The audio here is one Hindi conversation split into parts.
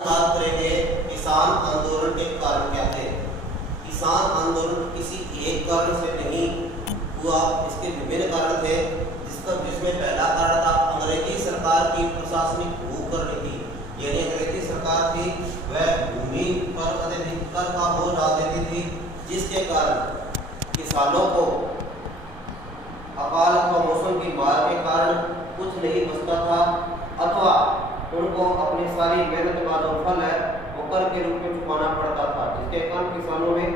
बात करेंगे किसान आंदोलन के कारण क्या थे। किसान आंदोलन किसी एक कारण से नहीं हुआ, इसके विभिन्न कारण थे। जिसमें पहला कारण था अंग्रेजी सरकार की प्रशासनिक भूख कर रही थी, यानी अंग्रेजी सरकार थी वह भूमि पर अत्यधिक कर का बोझ डाल देती थी, जिसके कारण किसानों को अकाल अथवा मौसम की मार के कारण कुछ नहीं बचता था, अथवा उनको अपनी सारी मेहनत का जो फल है वो कर के रूप में चुकाना पड़ता था, जिसके कारण किसानों में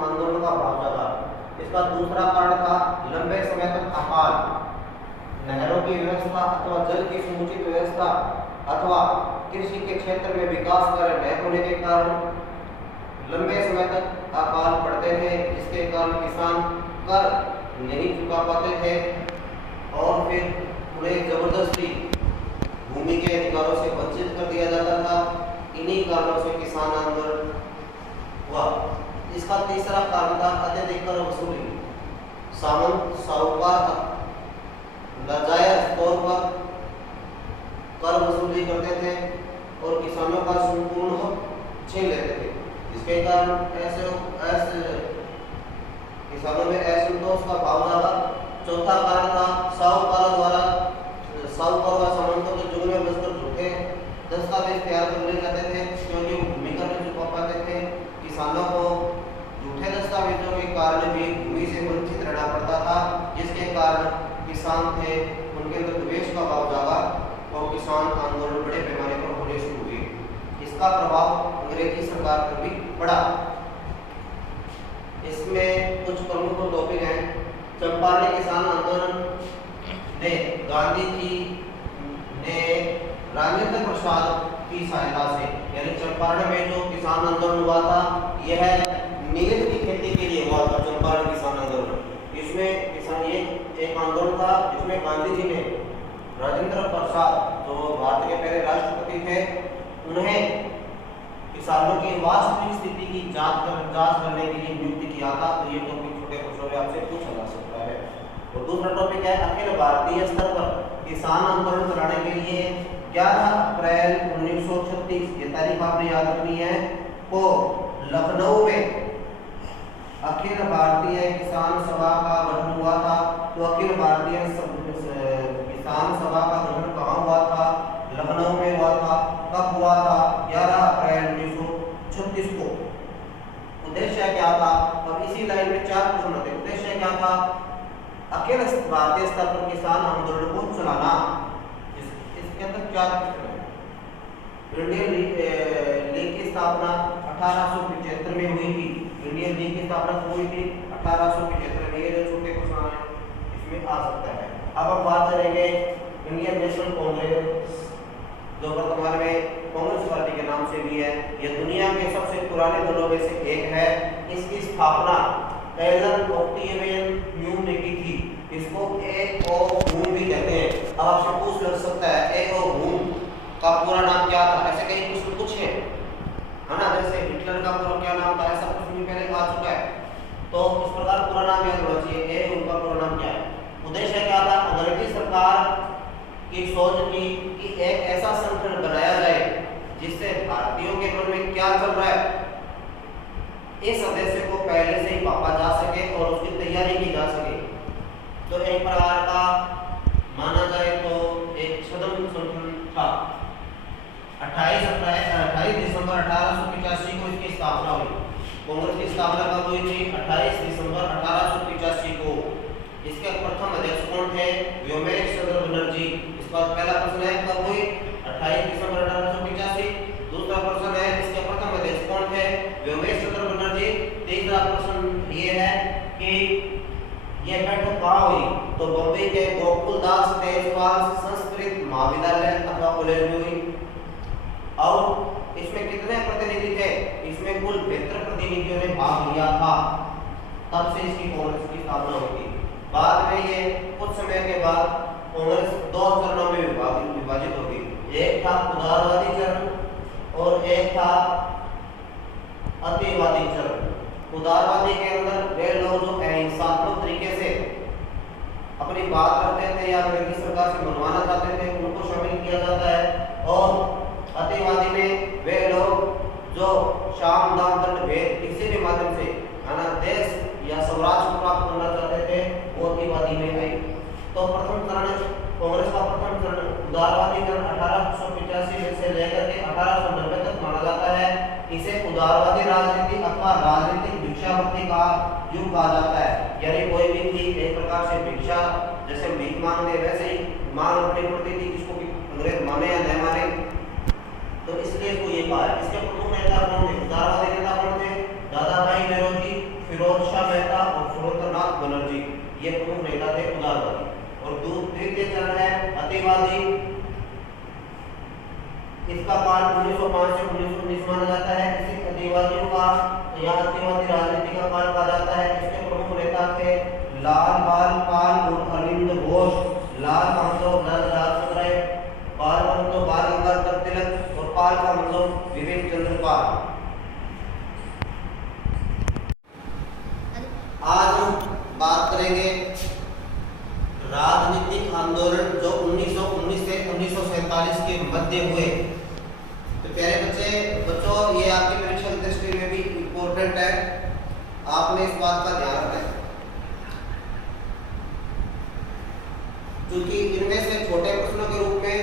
आंदोलन का भाव जागा। इसका दूसरा कारण था लंबे समय तक अकाल, नहरों की व्यवस्था अथवा जल की समुचित व्यवस्था अथवा कृषि के क्षेत्र में विकास कार्य न होने के कारण लंबे समय तक अकाल पड़ते थे, जिसके कारण किसान कर नहीं चुका पाते थे और फिर उन्हें जबरदस्ती भूमि के अधिकारों से वंचित कर दिया जाता था। इन्हीं कारणों से किसान आंदोलन हुआ। इसका तीसरा कारण था अत्यधिक कर वसूली। सामंत साहूकार नाजायज तौर पर कर वसूली करते थे और किसानों का संपूर्ण हक छीन लेते थे, जिसके कारण ऐसे किसानों में असंतोष का भाव जागा। चौथा कारण था साहूकारों व सामंतों के जुर्म में बचकर झूठे दस्तावेज तैयार कर लिए जाते थे, क्योंकि वो भूमि कर नहीं चुका पाते थे। किसानों को झूठे दस्तावेजों के कारण भी भूमि से वंचित रहना पड़ता था, जिसके कारण किसान थे उनके अंदर द्वेष का भाव जागा और किसान आंदोलन बड़े पैमाने पर होने शुरू हुए। इसका प्रभाव अंग्रेजी सरकार पर भी पड़ा। इसमें कुछ प्रमुख टॉपिक हैं। चंपारण किसान आंदोलन ने गांधी जी ने राजेंद्र प्रसाद की सहायता से, यानी चंपारण में जो किसान आंदोलन हुआ था यह नील की खेती के लिए हुआ था। चंपारण किसान आंदोलन, इसमें किसान ये एक आंदोलन था जिसमें गांधी जी ने राजेंद्र प्रसाद जो भारत के पहले राष्ट्रपति थे उन्हें किसानों की वास्तविक स्थिति की जांच करने के लिए नियुक्त किया था। तो ये टॉपिक छोटे क्वेश्चन में आपसे पूछा जा सकता है। और दूसरा टॉपिक है अखिल भारतीय स्तर पर किसान आंदोलन कराने के लिए 11 अप्रैल 1936 ये तारीख आपने याद रखनी है को लखनऊ में अखिल भारतीय किसान सभा का गठन हुआ था। तो अखिल भारतीय किसान सभा का गठन कहाँ हुआ था? लखनऊ में हुआ था। कब हुआ था? 11 अप्रैल 1936 को। उद्देश्य क्या था? अब इसी लाइन में 4 प्रश्न होते। उद्देश्य क्या था? अखिल भारतीय स्तर पर किसान आंदोलन को चलाना। इसके अंदर 4 प्रश्न हैं। इंडियन लीग की स्थापना 1875 में हुई थी। इंडियन लीग की स्थापना हुई थी 1875 में। ये जो छोटे क्वेश्चन हैं इसमें आ सकता है। अब हम बात करेंगे इंडियन नेशनल कांग्रेस, जो वर्तमान में कांग्रेस पार्टी के नाम से भी है। यह दुनिया के सबसे पुराने दलों में से एक है। इसकी स्थापना एलन ऑक्टेवियन ह्यूम ने की थी। इसको ए.ओ. ह्यूम भी कहते हैं। अब आपसे पूछ लग सकता है ए.ओ. ह्यूम का पूरा नाम क्या था? ऐसे कई प्रश्न पूछे है ना, जैसे हिटलर का पूरा क्या नाम था, ऐसा प्रश्न भी पहले आ चुका है। तो इस प्रकार पूरा नाम याद होना चाहिए। ए उनका पूरा नाम क्या है? उद्देश्य क्या था? अंग्रेजी सरकार की सोच थी कि एक ऐसा संगठन बनाया जाए जिससे भारतीयों के मन में क्या चल रहा है इस उद्देश्य को पहले से ही पापा जा सके और उसकी तैयारी की जा सके। तो एक प्रकार का माना जाए तो एक सदन संगठन था। 28 दिसंबर 1885 को इसकी स्थापना हुई। कांग्रेस की स्थापना कब हुई थी? 28 दिसंबर 1885 को। इसके प्रथम अध्यक्ष कौन थे? व्योमेश चंद्र बनर्जी। इसका पहला प्रश्न है कब हुई? 28 दिसंबर 1885। दूसरा प्रश्न है इसके प्रथम अध्यक्ष कौन थे? व्योमेश चंद्र बनर्जी। तीसरा प्रश्न ये है कि यह बैठक कहाँ हुई? तो बम्बई के गोकुलदास तेजपाल संस्कृत महाविद्यालय अथवा कॉलेज में हुई। और इसमें कितने प्रतिनिधि थे? इसमें कुल 72 प्रतिनिधियों ने भाग लिया था। तब से इसकी कांग्रेस की स्थापना हुई थी। बाद में ये कुछ समय के बाद कांग्रेस 2 चरणों में विभाजित हो गई। एक था उदारवादी चरण और एक था अतिवादी चरण। उदारवादी के अंदर वे लोग जो अहिंसात्मक तरीके से अपनी बात करते थे या अंग्रेजी सरकार से मनवाना चाहते थे उनको शामिल किया जाता है। और अतिवादी में वे लोग जो शाम दाम दंड भेद किसी भी माध्यम से देश या स्वराज को प्राप्त करना चाहते थे वो अतिवादी में आई। तो प्रथम चरण कांग्रेस का प्रथम चरण उदारवादीकरण 1885 में से लेकर के 1890 तक माना जाता है। इसे उदारवादी राजनीति अथवा राजनीतिक भिक्षावृत्ति का युग कहा जाता है। यानी कोई व्यक्ति एक प्रकार से भिक्षा जैसे भीख मांगते वैसे ही मांग अपनी पड़ती थी, किसको भी अंग्रेज माने या न माने, तो इसलिए इसको ये कहा है। इसके प्रमुख नेता कौन थे? उदारवादी नेता कौन थे? दादा भाई नौरोजी, फिरोज शाह मेहता और सुरेंद्रनाथ बनर्जी, ये प्रमुख नेता थे उदारवादी। और द्वितीय चरण है अतिवादी। इसका काल 1905 से 1919 माना जाता है। इसे अतिवादियों का या अतिवादी राजनीति का काल कहा जाता है। इसके प्रमुख नेता थे लाल बाल पाल और अरविंद घोष। लाल का मतलब लाल लाजपत राय, पाल का मतलब बाल गंगाधर तिलक और पाल का मतलब विपिन चंद्र पाल। आज हम बात करेंगे राजनीतिक आंदोलन जो 1919 से 1947 के मध्य हुए। तो प्यारे बच्चों ये आपकी परीक्षा की दृष्टि में भी इम्पोर्टेंट है, आपने इस बात का ध्यान रखना है क्योंकि इनमें से छोटे प्रश्नों के रूप में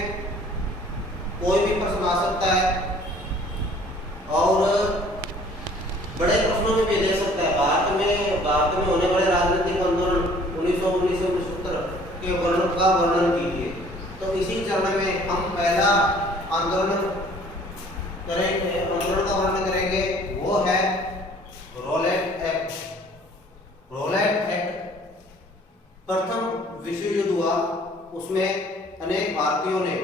कोई भी प्रश्न आ सकता है और बड़े प्रश्नों में भी दे सकता है। भारत में होने वाले राजनीतिक आंदोलन 1919 से 1970 के वर्णन का वर्णन कीजिए। तो इसी चरण में हम पहला आंदोलन का वर्णन करेंगे, वो है रोलेट एक्ट। रोलेट एक्ट प्रथम विश्व युद्ध हुआ, उसमें अनेक भारतीयों ने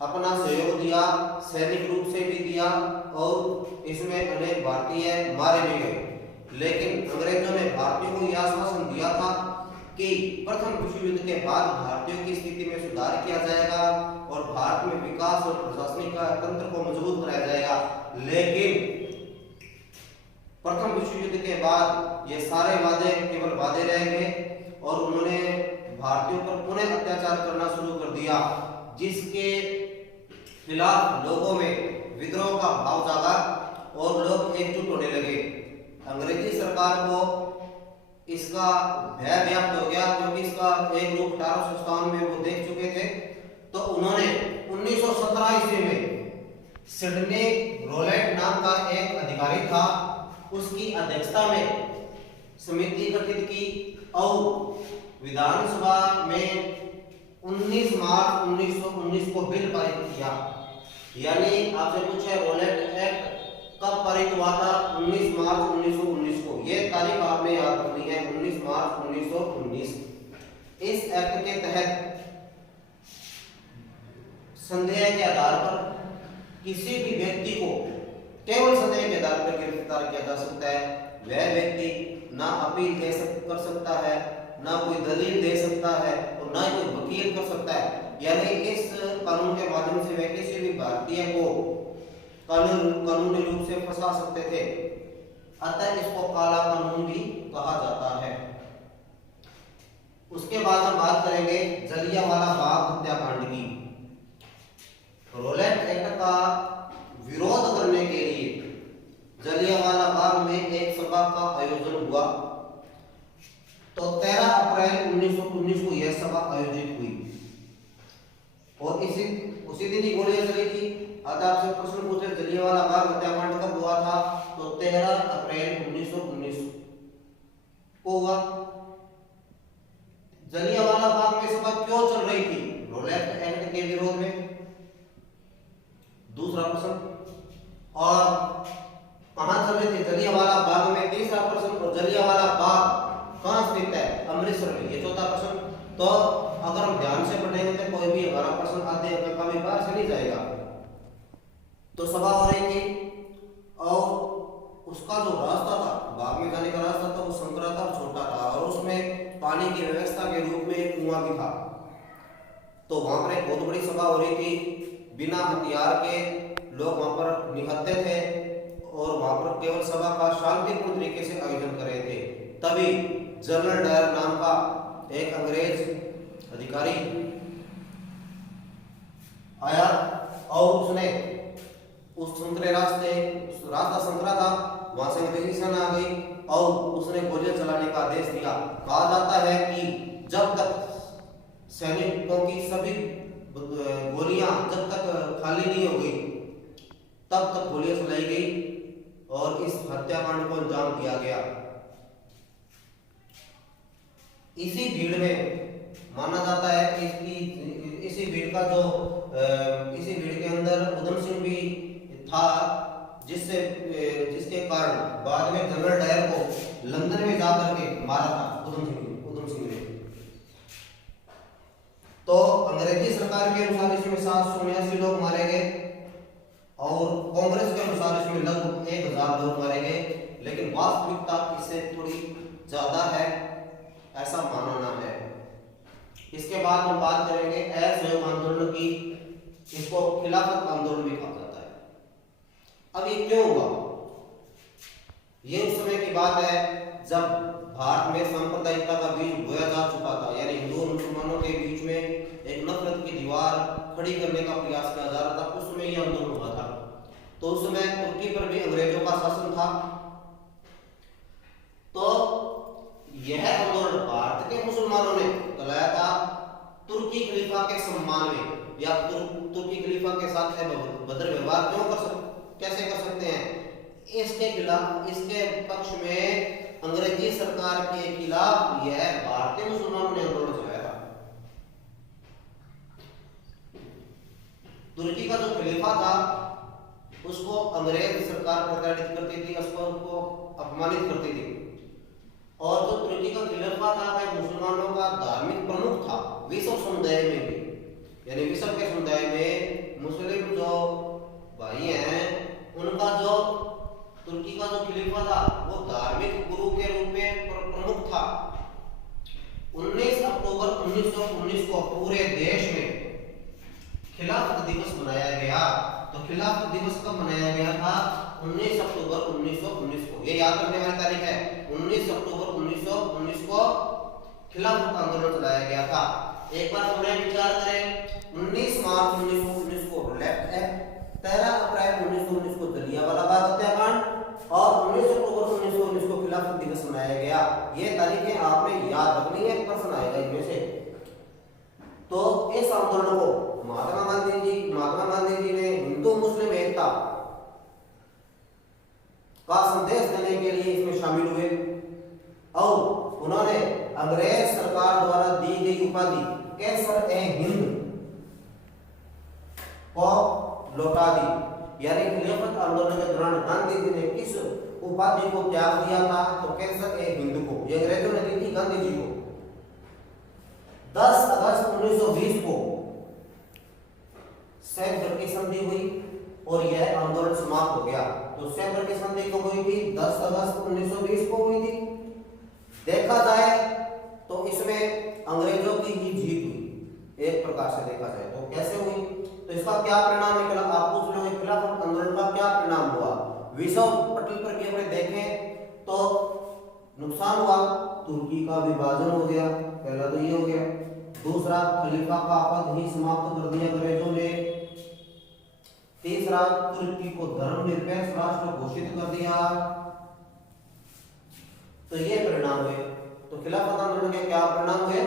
अपना सहयोग दिया, सैनिक रूप से भी दिया और इसमें अनेक भारतीय मारे भी गए। लेकिन अंग्रेजों ने भारतीयों को यह आश्वासन दिया था कि प्रथम विश्व युद्ध के बाद भारतीयों की स्थिति में सुधार किया जाएगा और भारत में विकास और प्रशासनिक तंत्र को मजबूत कराया जाएगा। लेकिन प्रथम विश्व युद्ध के बाद ये सारे वादे केवल वादे रह गए और उन्होंने भारतीयों पर पुनः अत्याचार करना शुरू कर दिया, जिसके खिलाफ लोगों में विद्रोह का भाव जागा और लोग एकजुट होने लगे। अंग्रेजी सरकार को इसका भय व्याप्त हो गया क्योंकि इसका एक रूप 1857 में वो देख चुके थे। तो उन्होंने 1917 ईस्वी में सिडनी रोलेट नाम का एक अधिकारी था, उसकी अध्यक्षता में समिति गठित की और विधानसभा में 19 मार्च 1919 को बिल पारित किया। यानी आपसे पूछे रोलेट एक्ट कब पारित हुआ था? 19 मार्च 1919 को। ये तारीख आपने याद रखनी है, 19 मार्च 1919। इस एक्ट के तहत संदेह के आधार पर किसी भी व्यक्ति को केवल संदेह के आधार पर गिरफ्तार किया जा सकता है। वह व्यक्ति ना अपील कर सकता है, ना कोई दलील दे सकता है और ना कोई वकील कर सकता है। यानी इस कानून के माध्यम से वह किसी भी भारतीय को कानूनी रूप से फंसा सकते थे। अतः इसको काला कानून भी कहा जाता है। उसके बाद हम बात करेंगे जलियांवाला बाग हत्याकांड की। रोलेट एक्ट का विरोध करने के लिए जलियांवाला बाग में एक सभा का आयोजन हुआ। तो 13 अप्रैल 1919 को यह सभा आयोजित हुई और उसी दिन ही गोलियां चली थी। आज आपसे प्रश्न पूछे जलियांवाला बाग हत्याकांड कब हुआ था? तो 13 अप्रैल 1919 को हुआ। जलियांवाला बाग में सभा क्यों चल रही थी? रोलेट एक्ट के विरोध में। दूसरा प्रश्न, और कहां चल रही थी? जलियांवाला बाग में। तीसरा प्रश्न, और जलियांवाला बाग कहां स्थित है? अमृतसर में। ये चौथा प्रश्न। तो अगर हम ध्यान से पढ़ेंगे तो कोई भी हमारा प्रश्न आधे अंक का भी बाहर से नहीं जाएगा। तो सभा हो रही थी और उसका जो रास्ता था, बाग में जाने का रास्ता था, वो संकरा था, छोटा था और उसमें पानी की व्यवस्था के रूप में एक कुआं भी था। तो वहां पर एक बहुत बड़ी सभा हो रही थी, बिना हथियार के लोग वहां पर निहत्थे थे और वहां पर केवल सभा का शांतिपूर्ण तरीके से आयोजन कर रहे थे। तभी जनरल डायर नाम का एक अंग्रेज अधिकारी आया और उसने उस संतरे रास्ता संतरा था, वहां से अंग्रेजी सेना आ गई और उसने गोलियां चलाने का आदेश दिया। कहा जाता है कि जब तक सैनिकों की सभी गोलियां जब तक खाली नहीं हो गई तब तक गोलियां चलाई गई और इस हत्याकांड को अंजाम दिया गया। इसी भीड़ में माना जाता है कि इसी भीड़ के अंदर उधम सिंह भी था, जिसके कारण बाद में जनरल डायर को लंदन में जाकर के मारा था उधम सिंह ने। तो अंग्रेजी सरकार के अनुसार इसमें 779 लोग मारे गए और कांग्रेस के अनुसार इसमें लगभग 1000 लोग मारे गए, लेकिन वास्तविकता इससे थोड़ी ज्यादा है, ऐसा मानना है। इसके बाद हम बात करेंगे असहयोग आंदोलन की। इसको खिलाफत आंदोलन भी कहा जाता है। अब ये क्यों हुआ? ये उस समय की बात है जब भारत में सांप्रदायिकता का बीज बोया जा चुका था, यानी हिंदू और मुसलमानों के बीच में एक नफरत की दीवार खड़ी करने का प्रयास किया जा रहा था। उस समय यह आंदोलन हुआ था। तो उस समय तुर्की पर भी अंग्रेजों का शासन था। तो यह आंदोलन भारत के मुसलमानों ने चलाया था तुर्की खलीफा के सम्मान में, या तुर्की खलीफा के साथ भद्र व्यवहार कैसे कर सकते हैं, इसके खिलाफ, इसके पक्ष में अंग्रेजी सरकार के खिलाफ यह भारतीय मुसलमानों ने आंदोलन चलाया था। तुर्की का जो खलीफा था उसको अंग्रेज सरकार प्रताड़ित करती थी, उसको अपमानित करती थी। और जो तुर्की का खलीफा था वह मुसलमानों का धार्मिक प्रमुख था, विश्व समुदाय में भी, यानी विश्व के समुदाय में मुस्लिम जो भाई हैं उनका जो तुर्की का जो खलीफा था वो धार्मिक गुरु के रूप में प्रमुख था। 19 अक्टूबर 1919 को पूरे देश में खिलाफत दिवस मनाया गया। तो खिलाफत दिवस कब मनाया गया था? 19 अक्टूबर 1919 को। ये याद रखने वाली तारीख है। 19 अक्टूबर 1919 को खिलाफत आंदोलन चलाया गया था। एक बार पुनः विचार करें। 19 मार्च 1919 को लेफ्ट एक्ट, 13 अप्रैल 1919 को जलियांवाला बाग हत्याकांड और 19 अक्टूबर 1919 को खिलाफत दिवस मनाया गया। ये तारीखें आपने याद रखनी है, प्रश्न आएगा इनमें से। तो इस आंदोलन को महात्मा गांधी जी ने हिंदू मुस्लिम एकता का संदेश देने के लिए इसमें शामिल हुए और उन्होंने अंग्रेज सरकार द्वारा दी गई उपाधि कैसर-ए-हिंद को लौटा दी। यानी खिलाफत आंदोलन के दौरान गांधी जी ने किस उपाधि को त्याग दिया था? तो कैसर-ए-हिंद को। ये अंग्रेजों ने दी थी गांधी जी को। 10 अगस्त 1920 को सेप्टेम्बर की संधि हुई और यह आंदोलन समाप्त हो गया। तो सेप्टेम्बर की संधि कब हुई थी? 10 अगस्त 1920 को हुई थी। देखा जाए तो इसमें अंग्रेजों की ही जीत हुई, एक प्रकार से देखा जाए तो। कैसे हुई? तो इसका क्या परिणाम निकला? आप पूछ रहे हो खिलाफत आंदोलन का क्या परिणाम हुआ? विश्व पटल पर भी अगर देखें तो नुकसान हुआ। तुर्की का विभाजन हो गया, पहला तो ये हो गया। दूसरा, खलीफा का पद ही समाप्त कर दिया अंग्रेजों ने। तीसरा, तुर्की को धर्मनिरपेक्ष राष्ट्र घोषित कर दिया। तो ये परिणाम हुए। तो खिलाफत आंदोलन के क्या परिणाम हुए?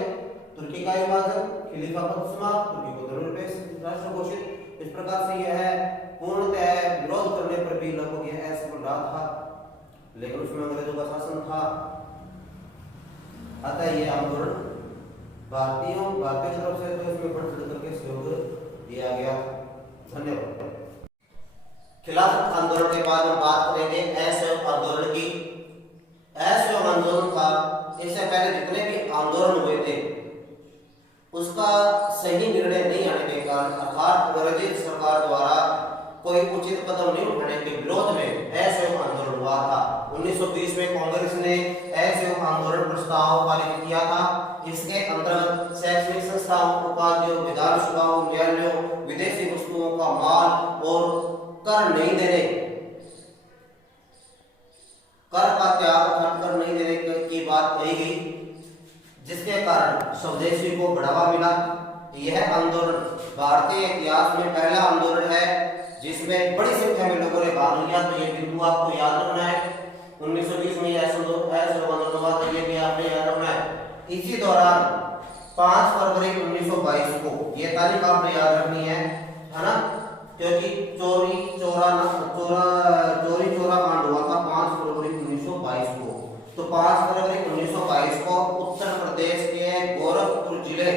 तुर्की का विभाजन, खलीफा पद समाप्त, तुर्की को धर्मनिरपेक्ष राष्ट्र घोषित। इस प्रकार से यह पूर्णतः विरोध करने पर भी लगभग यह असफल रहा था, लेकिन उसमें अंग्रेजों का शासन था। अतः यह आंदोलन भारतीय तरफ से तो इसमें बढ़ चढ़ करके सहयोग दिया गया। धन्यवाद। खिलाफत आंदोलन के बाद हम बात करेंगे असहयोग आंदोलन की। असहयोग आंदोलन था, इससे पहले जितने भी आंदोलन हुए थे उसका सही निर्णय नहीं आने के कारण अर्थात अंग्रेजी सरकार द्वारा कोई उचित कदम नहीं उठाने के विरोध में असहयोग आंदोलन हुआ था। 1920 में कांग्रेस ने असहयोग आंदोलन प्रस्ताव पारित किया था। इसके अंतर्गत शैक्षणिक संस्थाओं, उपाधियों, विधानसभाओं, न्यायालयों, विदेशी वस्तुओं का माल और कर नहीं देने, कर का त्याग कर नहीं देने की बात कही गई, जिसके कारण स्वदेशी को बढ़ावा मिला। यह आंदोलन भारतीय इतिहास में पहला आंदोलन है जिसमें बड़ी संख्या में लोगों ने भाग लिया। तो ये बिंदु आपको याद रखना है। 1920 में यह आंदोलन हुआ, तो ये भी आपने याद रखना है। इसी दौरान 5 फरवरी 1922 को ये तारीख आपने याद रखनी है ना, क्योंकि चोरी चोरा कांड हुआ था 5 फरवरी 1922 को। तो 5 फरवरी 1922 को उत्तर प्रदेश के गोरखपुर जिले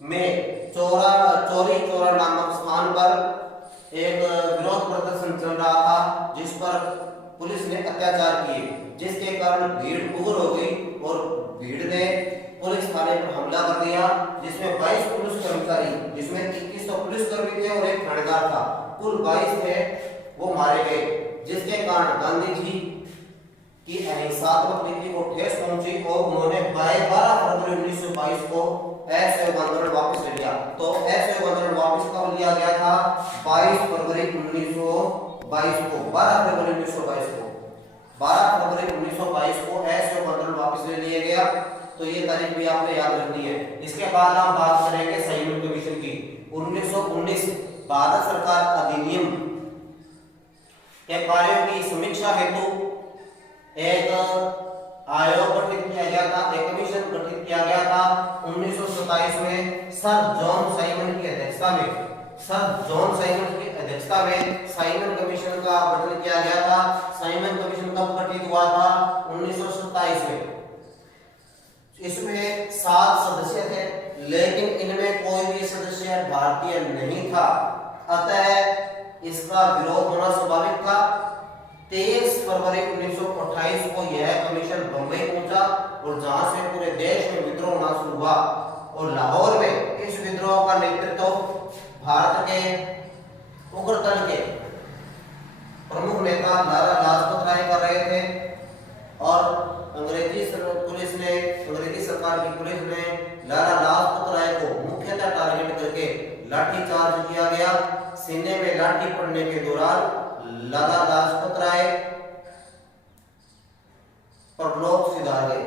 में चोरी चोरा नामक स्थान पर एक विरोध प्रदर्शन चल रहा था, जिस पर पुलिस ने अत्याचार किए, जिसके कारण भीड़ उग्र हो गई और भीड़ ने पुलिस थाने पर हमला कर दिया, जिसमें 22 पुलिस कर्मचारी, जिसमें 21 तो पुलिसकर्मी थे और एक थानेदार था, कुल 22 थे, वो मारे गए। जिसके कारण गांधी जी की अहिंसात्मक नीति को ठेस पहुंची और उन्होंने 12 फरवरी 1922 को असहयोग आंदोलन वापस ले लिया। तो असहयोग आंदोलन वापस कब लिया गया था? 22 फरवरी 1922 को, 12 फरवरी 1922 को, 12 फरवरी 1922 को असहयोग आंदोलन वापस ले लिया गया। तो ये तारीख भी आपने याद रखनी है। इसके बाद हम बात करेंगे साइमन कमीशन की। 1919 भारत सरकार अधिनियम के कार्यों की समीक्षा हेतु एक आयोग गठित किया गया था, एक कमीशन गठित किया गया था। 1927 में सर जॉन साइमन की अध्यक्षता में साइमन कमीशन का गठन किया गया था। साइमन कमीशन कब गठित हुआ था? 1927 में। इसमें 7 सदस्य थे, लेकिन इनमें कोई भी सदस्य भारतीय नहीं था, अतः इसका विरोध होना स्वाभाविक था। 23 फरवरी 1928 को यह कमीशन बंबई पहुंचा और जहां से पूरे देश में विद्रोह होना शुरू हुआ। और लाहौर में इस विद्रोह का नेतृत्व भारत के उग्र दल के प्रमुख नेता लाला लाजपत राय कर रहे थे। और अंग्रेजी सरकार की पुलिस ने लाला लाजपत राय को मुख्यतः टारगेट करके लाठीचार्ज किया गया। सीने में लाठी पड़ने के दौरान लाला लाजपत राय पर लोग सिधार गए।